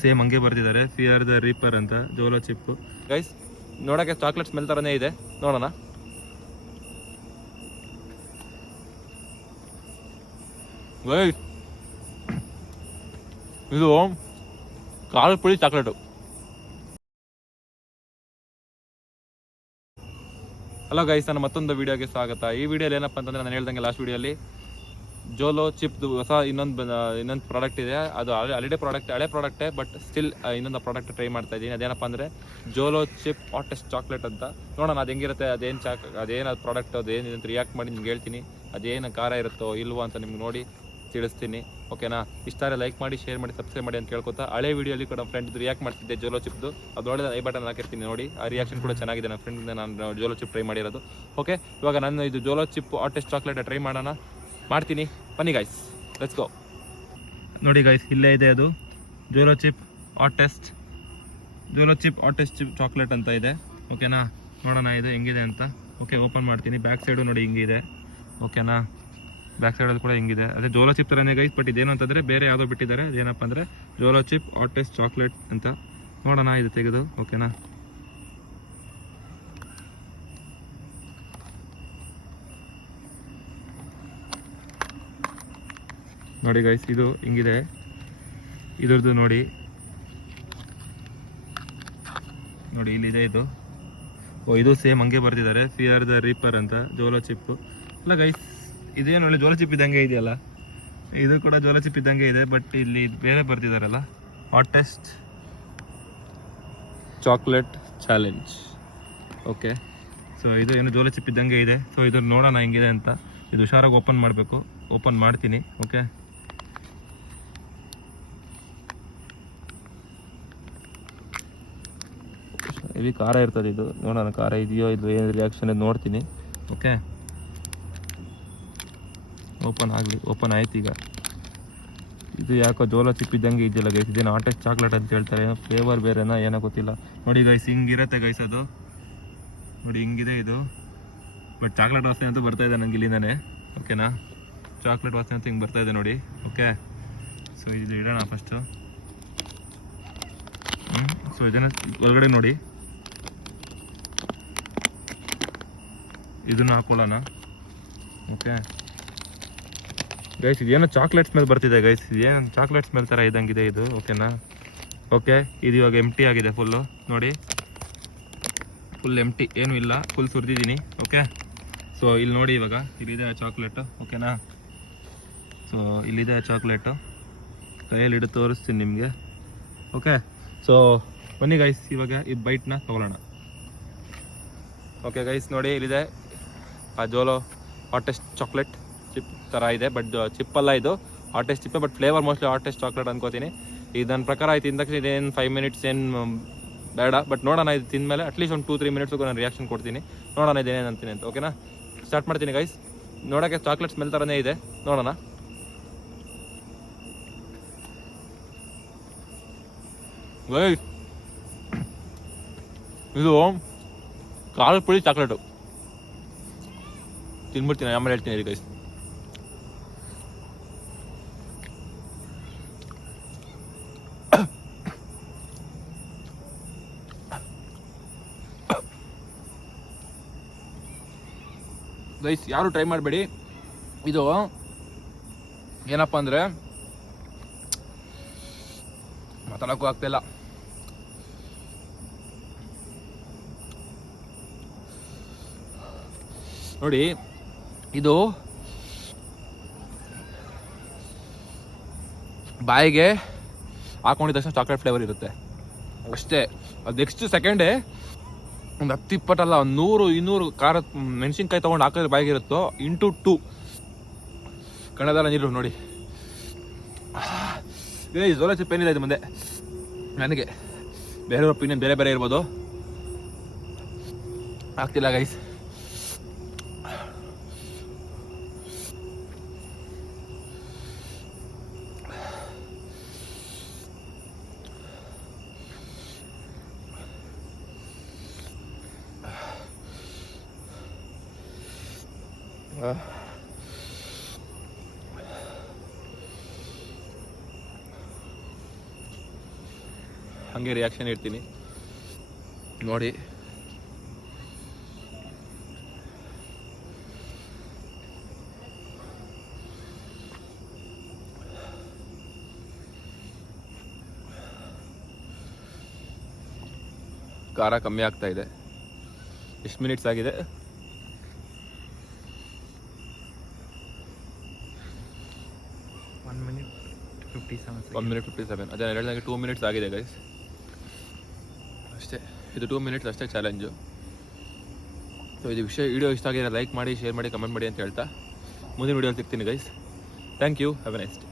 Same ಹಂಗೆ ಬರ್ತಿದ್ದಾರೆ fear the reaper ಅಂತ ಜೋಲೋ ಚಿಪ್ ಗೈಸ್. ನೋಡಕ್ಕೆ ಚಾಕ್ಲೇಟ್ ಸ್ಮೆಲ್ ತರನೇ ಇದೆ, ನೋಡೋಣ. ಇದು ಖಾರದ ಪುಡಿ ಚಾಕ್ಲೇಟು. ಹಲೋ ಗೈಸ್, ನನ್ನ ಮತ್ತೊಂದು ವಿಡಿಯೋಗೆ ಸ್ವಾಗತ. ಈ ವಿಡಿಯೋಲಿ ಏನಪ್ಪ ಅಂತಂದ್ರೆ ನಾನು ಹೇಳ್ದಂಗೆ ಲಾಸ್ಟ್ ವಿಡಿಯೋಲಿ ಜೋಲೋ ಚಿಪ್ದು ಹೊಸ ಇನ್ನೊಂದು ಪ್ರಾಡಕ್ಟ್ ಇದೆ. ಅದು ಹಳೆ ಪ್ರಾಡಕ್ಟೇ, ಬಟ್ ಸ್ಟಿಲ್ ಇನ್ನೊಂದು ಪ್ರಾಡಕ್ಟ್ ಟ್ರೈ ಮಾಡ್ತಾ ಇದ್ದೀನಿ. ಅದೇನಪ್ಪ ಅಂದರೆ ಜೋಲೋ ಚಿಪ್ ಹಾಟೆಸ್ಟ್ ಚಾಕ್ಲೇಟ್ ಅಂತ. ನೋಡೋಣ ಅದು ಹೆಂಗಿರುತ್ತೆ, ಅದೇನು ಪ್ರಾಡಕ್ಟ್, ಅದೇನು ಅಂತ ರಿಯಾಕ್ಟ್ ಮಾಡಿ ನಿಮ್ಗೆ ಹೇಳ್ತೀನಿ. ಅದೇನು ಖಾರ ಇರುತ್ತೋ ಇಲ್ವೋ ಅಂತ ನಿಮ್ಗೆ ನೋಡಿ ತಿಳಿಸ್ತೀನಿ, ಓಕೆನಾ? ಇಷ್ಟಾರೆ ಲೈಕ್ ಮಾಡಿ, ಶೇರ್ ಮಾಡಿ, ಸಬ್ಸ್ಕ್ರೈಬ್ ಮಾಡಿ ಅಂತ ಕೇಳ್ಕೊತಾ. ಹಳೆ ವಿಡಿಯೋಲಿ ಕೂಡ ನಮ್ಮ ಫ್ರೆಂಡ್ ರಿಯಾಕ್ಟ್ ಮಾಡ್ತಿದ್ದೆ ಜೋಲೋ ಚಿಪ್ದು. ಅದು ನೋಡಿದ್ರೆ ಐ ಬಟನ್ ಹಾಕಿರ್ತೀನಿ ನೋಡಿ. ಆ ರಿಯಾಕ್ಷನ್ ಕೂಡ ಚೆನ್ನಾಗಿದೆ. ನನ್ನ ಫ್ರೆಂಡ್ ನಾನು ಜೋಲೋ ಚಿಪ್ ಟ್ರೈ ಮಾಡಿರೋದು. ಓಕೆ, ಇವಾಗ ನಾನು ಇದು Jolo chip hottest chocolate try ಮಾಡ್ತೀನಿ. ಬನ್ನಿ ಗೈಸ್, ಲೆಟ್ಸ್ ಗೋ. ನೋಡಿ ಗೈಸ್, ಇಲ್ಲೇ ಇದೆ ಅದು Jolo chip hottest chip chocolate ಅಂತ ಇದೆ, ಓಕೆನಾ? ನೋಡೋಣ ಇದು ಹೆಂಗಿದೆ ಅಂತ. ಓಕೆ, ಓಪನ್ ಮಾಡ್ತೀನಿ. ಬ್ಯಾಕ್ ಸೈಡು ನೋಡಿ ಹಿಂಗಿದೆ, ಓಕೆನಾ? ಬ್ಯಾಕ್ ಸೈಡಲ್ಲಿ ಕೂಡ ಹಿಂಗಿದೆ. ಅದೇ ಜೋಲೋ ಚಿಪ್ ಥರನೇ ಗೈಸ್, ಬಟ್ ಇದೇನು ಅಂತಂದರೆ ಬೇರೆ ಯಾವುದೋ ಬಿಟ್ಟಿದ್ದಾರೆ. ಅದೇನಪ್ಪ ಅಂದರೆ ಜೋಲೋ ಚಿಪ್ ಹಾಟೆಸ್ಟ್ ಚಾಕ್ಲೇಟ್ ಅಂತ. ನೋಡೋಣ ಇದು ತೆಗೆದು, ಓಕೆನಾ? ನೋಡಿ ಗೈಸ್, ಇದು ಹಿಂಗಿದೆ ಇದ್ರದ್ದು. ನೋಡಿ ಇಲ್ಲಿದೆ ಇದು. ಇದು ಸೇಮ್ ಹಂಗೆ ಬರ್ತಿದ್ದಾರೆ ಫಿಯರ್ ದ ರೀಪರ್ ಅಂತ ಜೋಲೋ ಚಿಪ್. ಅಲ್ಲ ಗೈಸ್, ಇದೇನು ಒಳ್ಳೆ ಜೋಲೋ ಚಿಪ್ ಇದ್ದಂಗೆ ಇದೆಯಲ್ಲ, ಇದು ಕೂಡ ಜೋಲೋ ಚಿಪ್ ಇದ್ದಂಗೆ ಇದೆ, ಬಟ್ ಇಲ್ಲಿ ಬೇರೆ ಬರ್ತಿದಾರಲ್ಲ, hottest chocolate challenge. Okay, so ಇದು ಏನು ಜೋಲೋ ಚಿಪ್ ಇದ್ದಂಗೆ ಇದೆ. ಸೊ ಇದು ನೋಡೋಣ ಹೆಂಗಿದೆ ಅಂತ. ಇದು ಹುಷಾರಾಗಿ ಓಪನ್ ಮಾಡಬೇಕು. ಓಪನ್ ಮಾಡ್ತೀನಿ, ಓಕೆ? ಹೆವಿ ಖಾರ ಇರ್ತದೆ ಇದು. ನೋಡೋಣ ಖಾರ ಇದೆಯೋ ಇದು ಏನು ರಿಯಾಕ್ಷನ್ ಇದು ನೋಡ್ತೀನಿ, ಓಕೆ? ಓಪನ್ ಆಯ್ತು ಈಗ. ಇದು ಯಾಕೋ ಜೋಲೋ ಚಿಪ್ ಇದ್ದಂಗೆ ಇದೆಯಲ್ಲ ಗೈಸ್. ಇದೇನು ಹಾಟೆಸ್ಟ್ ಚಾಕ್ಲೇಟ್ ಅಂತ ಹೇಳ್ತಾರೆ, ಏನೋ ಫ್ಲೇವರ್ ಬೇರೆನಾ ಏನೋ ಗೊತ್ತಿಲ್ಲ. ನೋಡಿ ಗೈಸ್, ಹಿಂಗಿರುತ್ತೆ ಗೈಸ್ ಅದು. ನೋಡಿ ಹಿಂಗಿದೆ ಇದು, ಬಟ್ ಚಾಕ್ಲೇಟ್ ವಾಸನೆ ಅಂತೂ ಬರ್ತಾ ಇದೆ ನನಗೆ ಇಲ್ಲಿಂದಾನೆ, ಓಕೆನಾ? ಚಾಕ್ಲೇಟ್ ವಾಸನೆ ಅಂತ ಹಿಂಗೆ ಬರ್ತಾ ಇದೆ ನೋಡಿ, ಓಕೆ? ಸೊ ಇದು ಇಡೋಣ ಫಸ್ಟು. ಸೊ ಇದನ್ನು ಒಳಗಡೆ ನೋಡಿ, ಇದನ್ನು ಹಾಕೊಳ್ಳೋಣ, ಓಕೆ ಗೈಸ್? ಇದೇನೋ ಚಾಕ್ಲೇಟ್ ಸ್ಮೆಲ್ ಬರ್ತಿದೆ ಗೈಸ್. ಇದೇನು ಚಾಕ್ಲೇಟ್ ಸ್ಮೆಲ್ ಥರ ಇದ್ದಂಗಿದೆ ಇದು, ಓಕೆನಾ? ಓಕೆ, ಇದು ಇವಾಗ ಎಂಟಿ ಆಗಿದೆ ಫುಲ್ಲು. ನೋಡಿ, ಫುಲ್ ಎಂಟಿ, ಏನೂ ಇಲ್ಲ, ಫುಲ್ ಸುರಿದಿದ್ದೀನಿ, ಓಕೆ? ಸೊ ಇಲ್ಲಿ ನೋಡಿ, ಇವಾಗ ಇಲ್ಲಿದೆ ಆ ಚಾಕ್ಲೇಟು, ಓಕೆನಾ? ಸೊ ಇಲ್ಲಿದೆ ಆ ಚಾಕ್ಲೇಟು, ಕೈಯಲ್ಲಿ ಹಿಡಿದು ತೋರಿಸ್ತೀನಿ ನಿಮಗೆ, ಓಕೆ? ಸೊ ಬನ್ನಿ ಗೈಸ್, ಇವಾಗ ಇದು ಬೈಟ್ನ ತೊಗೊಳ್ಳೋಣ. ಓಕೆ ಗೈಸ್, ನೋಡಿ ಇಲ್ಲಿದೆ ಆ ಜೋಲೋ ಹಾಟೆಸ್ಟ್ ಚಾಕ್ಲೇಟ್ ಚಿಪ್ ಥರ ಇದೆ, ಬಟ್ ಚಿಪ್ಪಲ್ಲ ಇದು, ಹಾಟೆಸ್ಟ್ ಚಿಪ್ಪೇ, but flavour mostly hottest chocolate ಅನ್ಕೋತೀನಿ. ಇದು ನನ್ನ ಪ್ರಕಾರ ಆಯ್ತು ತಿಂದ ತಕ್ಷಣ ಇದೇನು 5 ಮಿನಿಟ್ಸ್ ಏನು ಬೇಡ, ಬಟ್ ನೋಡೋಣ ಇದು ತಿಂದಮೇಲೆ ಅಟ್ಲೀಸ್ಟ್ ಒಂದು 2-3 ಮಿನಿಟ್ಸ್ಗೂ ನಾನು ರಿಯಾಕ್ಷನ್ ಕೊಡ್ತೀನಿ. ನೋಡೋಣ ಇದೇನೇನು ಅಂತೀನಿ ಅಂತ, ಓಕೆನಾ? ಸ್ಟಾರ್ಟ್ ಮಾಡ್ತೀನಿ ಗೈಸ್. ನೋಡೋಕ್ಕೆ ಚಾಕ್ಲೇಟ್ ಸ್ಮೆಲ್ ಥರನೇ ಇದೆ, ನೋಡೋಣ. ಇದು ಖಾರದ ಪುಡಿ ಚಾಕ್ಲೇಟು. ತಿನ್ಬಿಡ್ತೀನಿ, ಆಮೇಲೆ ಹೇಳ್ತೀನಿ ಗೈಸ್. ಗೈಸ್, ಯಾರು ಟ್ರೈ ಮಾಡಬೇಡಿ. ಇದು ಏನಪ್ಪ ಅಂದರೆ ಮಾತಾಡೋಕ್ಕೂ ಆಗ್ತಾಯಿಲ್ಲ. ನೋಡಿ, ಇದು ಬಾಯಿಗೆ ಹಾಕೊಂಡಿದ ತಕ್ಷಣ ಚಾಕ್ಲೇಟ್ ಫ್ಲೇವರ್ ಇರುತ್ತೆ ಅಷ್ಟೇ. ಅದು ನೆಕ್ಸ್ಟ್ ಸೆಕೆಂಡೇ ಒಂದು 10-20 ಅಲ್ಲ, ಒಂದು 100-200 ಖಾರ ಮೆಣಸಿನ್ಕಾಯಿ ತೊಗೊಂಡು ಹಾಕಿದ್ರೆ ಬಾಯಿಗೆ ಇರುತ್ತೋ ಇಂಟು 2 ಕಣ್ಣದಲ್ಲ ನೀರು. ನೋಡಿ ಈ ಜೋಲೋ ಚಿಪ್ ಏನಿಲ್ಲ ಇದು ಮುಂದೆ ನನಗೆ. ಬೇರೆಯವ್ರ ಒಪಿನಿಯನ್ ಬೇರೆ ಇರ್ಬೋದು, ಆಗ್ತಿಲ್ಲ ಗೈಸ್. ಹಾಗೆ ರಿಯಾಕ್ಷನ್ ಇಡ್ತೀನಿ ನೋಡಿ. ಖಾರ ಕಮ್ಮಿ ಆಗ್ತಾ ಇದೆ. ಎಷ್ಟು ಮಿನಿಟ್ಸ್ ಆಗಿದೆ? 1 minute 57 1 minute 57. ಅದೇ ಹೇಳಿದಾಗೆ 2 minutes ಆಗಿದೆ ಗೈಸ್ ಅಷ್ಟೇ. ಇದು 2 minutes ಅಷ್ಟೇ ಚಾಲೆಂಜು. ಸೊ ಇದು ವಿಡಿಯೋ ಇಷ್ಟ ಆಗಿದ್ರೆ ಲೈಕ್ ಮಾಡಿ, ಶೇರ್ ಮಾಡಿ, ಕಮೆಂಟ್ ಮಾಡಿ ಅಂತ ಹೇಳ್ತಾ ಮುಂದಿನ ವಿಡಿಯೋಲಿ ಸಿಗ್ತೀನಿ guys. Thank you. Have a nice day.